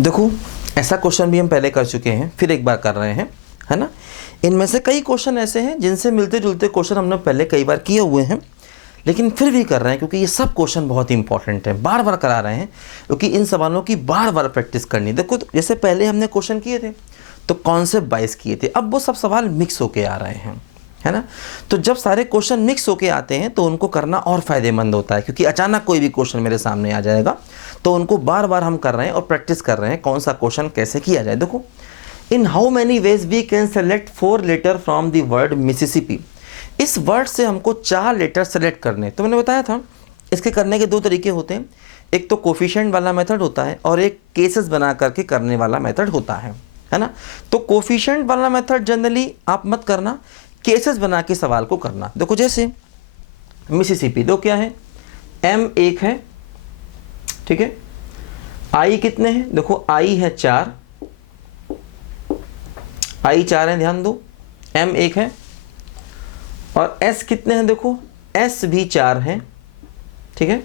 देखो ऐसा क्वेश्चन भी हम पहले कर चुके हैं, फिर एक बार कर रहे हैं, है ना। इनमें से कई क्वेश्चन ऐसे हैं जिनसे मिलते जुलते क्वेश्चन हमने पहले कई बार किए हुए हैं, लेकिन फिर भी कर रहे हैं क्योंकि ये सब क्वेश्चन बहुत इंपॉर्टेंट है, बार बार करा रहे हैं क्योंकि इन सवालों की बार बार प्रैक्टिस करनी। देखो जैसे पहले हमने क्वेश्चन किए थे तो कॉन्सेप्ट वाइज किए थे, अब वो सब सवाल मिक्स होके आ रहे हैं, है ना। तो जब सारे क्वेश्चन मिक्स होके आते हैं तो उनको करना और फ़ायदेमंद होता है, क्योंकि अचानक कोई भी क्वेश्चन मेरे सामने आ जाएगा तो उनको बार बार हम कर रहे हैं और प्रैक्टिस कर रहे हैं कौन सा क्वेश्चन कैसे किया जाए। देखो, in how many ways we can select 4 letter from the word Mississippi. इस वर्ड से हमको 4 लेटर सेलेक्ट करने, तो मैंने बताया था इसके करने के 2 तरीके होते हैं। एक तो कोफिशिएंट वाला मेथड होता है और एक केसेस बना करके करने वाला मेथड होता है ना। तो कोफिशिएंट वाला मेथड जनरली आप मत करना, केसेस बना के सवाल को करना। देखो जैसे मिसिसिपी, दो क्या है, M 1 है, ठीक है। I कितने हैं, देखो I है 4, I 4 है, ध्यान दो, M 1 है। और S कितने हैं, देखो S भी 4 है, ठीक है।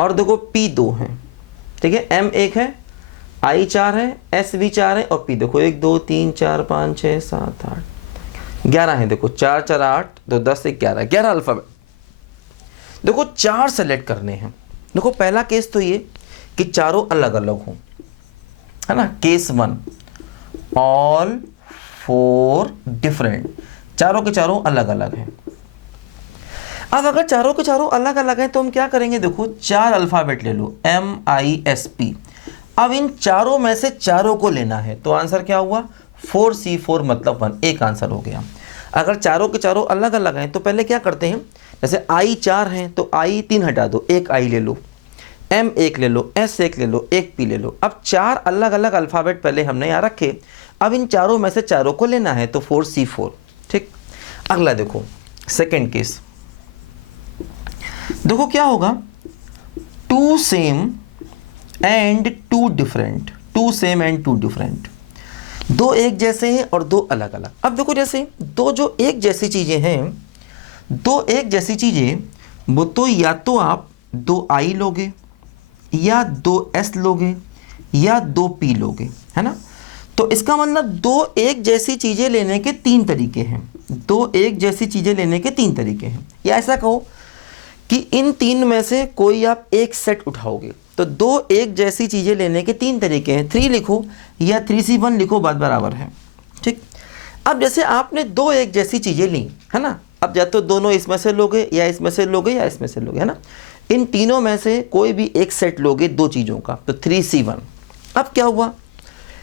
और देखो P 2 है, ठीक है। M 1 है, I 4 है, S भी 4 है और P देखो 1 2 3 4 5 6 7 8 11 है। देखो 4 4 8 2 10 11 अल्फ़ाबेट। देखो 4 सेलेक्ट करने हैं। देखो पहला केस तो ये कि चारों अलग अलग हों, है ना। केस 1, ऑल 4 डिफरेंट, चारों के चारों अलग अलग हैं। अब अगर चारों के चारों अलग अलग हैं तो हम क्या करेंगे, देखो 4 अल्फ़ाबेट ले लो, MISP। अब इन चारों में से चारों को लेना है तो आंसर क्या हुआ, 4C4 मतलब 1, एक आंसर हो गया। अगर चारों के चारों अलग अलग हैं तो पहले क्या करते हैं, जैसे I 4 हैं तो I 3 हटा दो, एक I ले लो, M 1 ले लो, S 1 ले लो, एक P ले लो। अब 4 अलग अलग अल्फ़ाबेट पहले हमने यहाँ रखे, अब इन चारों में से चारों को लेना है तो 4C4, ठीक। अगला देखो सेकेंड केस, देखो क्या होगा, 2 same and 2 different, 2 same and 2 different, 2 एक जैसे हैं और 2 अलग अलग। अब देखो जैसे 2 जो एक जैसी चीज़ें हैं, 2 एक जैसी चीज़ें वो तो या तो आप 2 I लोगे या 2 S लोगे या 2 P लोगे, है ना। तो इसका मतलब 2 एक जैसी चीज़ें लेने के 3 तरीके हैं, 2 एक जैसी चीज़ें लेने के 3 तरीके हैं। या ऐसा कहो कि इन 3 में से कोई आप एक सेट उठाओगे तो 2 एक जैसी चीज़ें लेने के 3 तरीके हैं, 3 लिखो या 3C1 लिखो, बात बराबर है, ठीक। अब जैसे आपने 2 एक जैसी चीज़ें ली, है ना। अब या तो दोनों इसमें से लोगे या इसमें से लोगे या इसमें से लोगे, है ना। इन तीनों में से कोई भी एक सेट लोगे 2 चीज़ों का तो 3C1। अब क्या हुआ,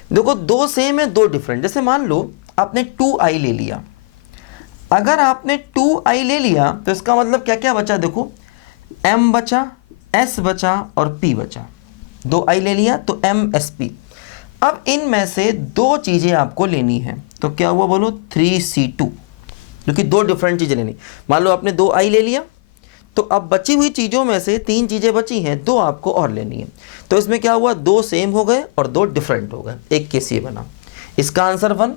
देखो 2 सेम है 2 डिफरेंट। जैसे मान लो आपने 2I ले लिया, अगर आपने 2I ले लिया तो इसका मतलब क्या क्या बचा, देखो M बचा, S बचा और P बचा। 2I ले लिया तो MSP। अब इनमें से 2 चीज़ें आपको लेनी है तो क्या हुआ बोलो, 3C2, क्योंकि 2 डिफरेंट चीज़ें लेनी। मान लो आपने 2I ले लिया तो अब बची हुई चीज़ों में से 3 चीज़ें बची हैं, 2 आपको और लेनी है। तो इसमें क्या हुआ, 2 सेम हो गए और 2 डिफरेंट हो गए, एक केस ये बना। इसका आंसर 1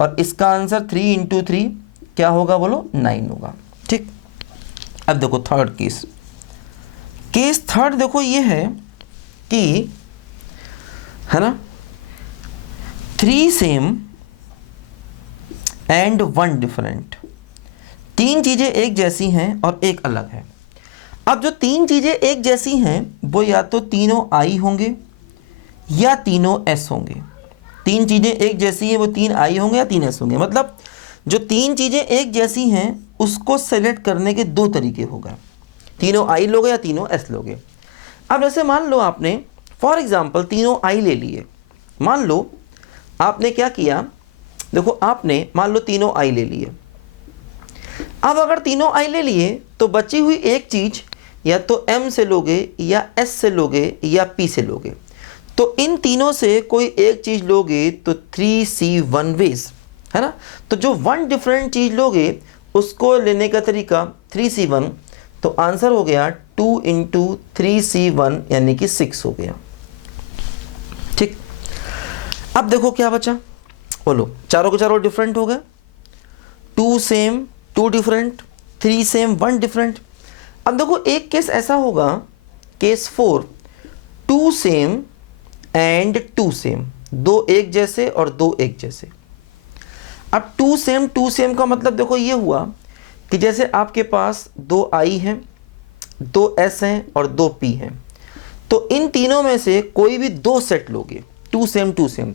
और इसका आंसर 3 × 3 क्या होगा बोलो, 9 होगा, ठीक। अब देखो थर्ड केस, केस थर्ड देखो ये है कि, है ना, 3 सेम एंड 1 डिफरेंट, 3 चीज़ें एक जैसी हैं और एक अलग है। अब जो 3 चीज़ें एक जैसी हैं वो या तो तीनों I होंगे या तीनों S होंगे। 3 चीज़ें एक जैसी हैं वो 3 I होंगे या 3 S होंगे। मतलब जो 3 चीज़ें एक जैसी हैं उसको सेलेक्ट करने के 2 तरीके हो गए, तीनों I लोगे या तीनों S लोगे। अब जैसे मान लो आपने फॉर एग्जांपल तीनों I ले लिए, मान लो आपने क्या किया, देखो आपने मान लो तीनों I ले लिए। अब अगर तीनों I ले लिए तो बची हुई एक चीज़ या तो M से लोगे या S से लोगे या P से लोगे। तो इन तीनों से कोई एक चीज़ लोगे तो 3C1 वेज, है ना। तो जो 1 डिफरेंट चीज़ लोगे उसको लेने का तरीका 3C1, तो आंसर हो गया 2 × 3C1 यानी कि 6 हो गया, ठीक। अब देखो क्या बचा, बोलो चारों के चारों डिफरेंट हो गए, 2 सेम 2 डिफरेंट, 3 सेम 1 डिफरेंट। अब देखो एक केस ऐसा होगा, case 4, 2 same and two same, दो एक जैसे और दो एक जैसे। अब टू सेम का मतलब देखो ये हुआ कि जैसे आपके पास दो आई हैं, दो एस हैं और दो पी हैं, तो इन तीनों में से कोई भी दो सेट लोगे, टू सेम,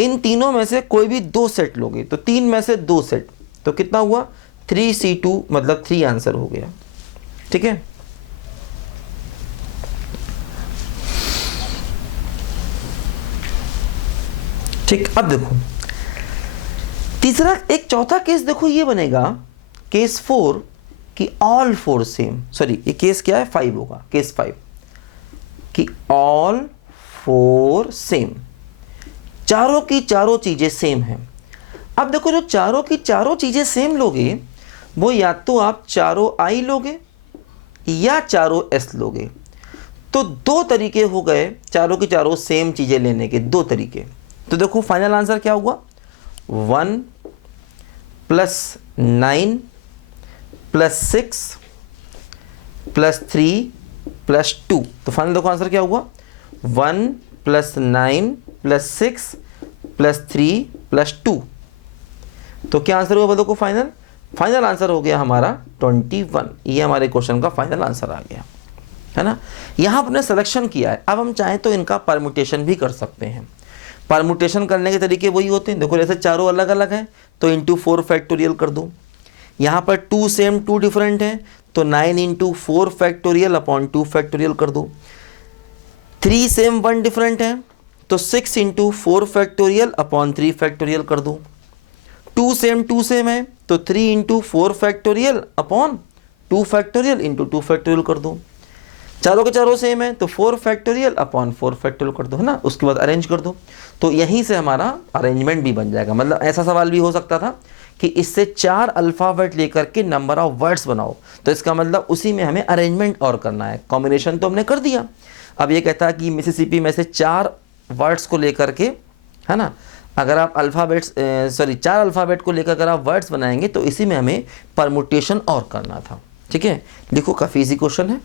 इन तीनों में से कोई भी दो सेट लोगे, तो तीन में से दो सेट, तो कितना हुआ 3C2, मतलब 3 आंसर हो गया। ठीक है, ठीक। अब देखो तीसरा, एक चौथा केस देखो ये बनेगा, केस 4 कि ऑल 4 सेम, सॉरी ये केस क्या है 5 होगा, केस 5 कि ऑल 4 सेम, चारों की चारों चीजें सेम हैं। अब देखो जो चारों की चारों चीजें सेम लोगे, वो या तो आप चारों आई लोगे या चारों एस लोगे। तो दो तरीके हो गए चारों की चारों सेम चीजें लेने के, दो तरीके। तो देखो फाइनल आंसर क्या हुआ, 1 + 9 + 6 + 3 + 2। तो फाइनल देखो आंसर क्या हुआ, 1 + 9 + 6 + 3 + 2। तो क्या आंसर होगा देखो फाइनल आंसर हो गया हमारा 21। ये हमारे क्वेश्चन का फाइनल आंसर आ गया, है ना। यहाँ आपने सिलेक्शन किया है, अब हम चाहें तो इनका परम्यूटेशन भी कर सकते हैं। परम्यूटेशन करने के तरीके वही होते हैं, देखो जैसे चारों अलग अलग हैं तो इंटू 4 फैक्टोरियल कर दो। यहाँ पर 2 सेम 2 डिफरेंट हैं तो 9 × 4 फैक्टोरियल अपॉन 2 फैक्टोरियल कर दो। 3 सेम 1 डिफरेंट है तो 6 × 4 फैक्टोरियल अपॉन 3 फैक्टोरियल कर दो। 2 सेम है तो 3 × 4 factorial upon 2 factorial into 2 factorial कर दो। चारों के चारों सेम है तो 4 फैक्टोरियल अपॉन 4 फैक्टोरियल कर दो, है ना। उसके बाद अरेंज कर दो, तो यहीं से हमारा अरेंजमेंट भी बन जाएगा। मतलब ऐसा सवाल भी हो सकता था कि इससे 4 अल्फ़ाबेट लेकर के नंबर ऑफ वर्ड्स बनाओ, तो इसका मतलब उसी में हमें अरेंजमेंट और करना है। कॉम्बिनेशन तो हमने कर दिया, अब ये कहता है कि मिसिसिपी में से 4 वर्ड्स को लेकर के, है ना, अगर आप अल्फ़ाबेट्स 4 अल्फ़ाबेट को लेकर अगर आप वर्ड्स बनाएंगे तो इसी में हमें परमुटेशन और करना था। ठीक है, देखो काफ़ी ईजी क्वेश्चन है।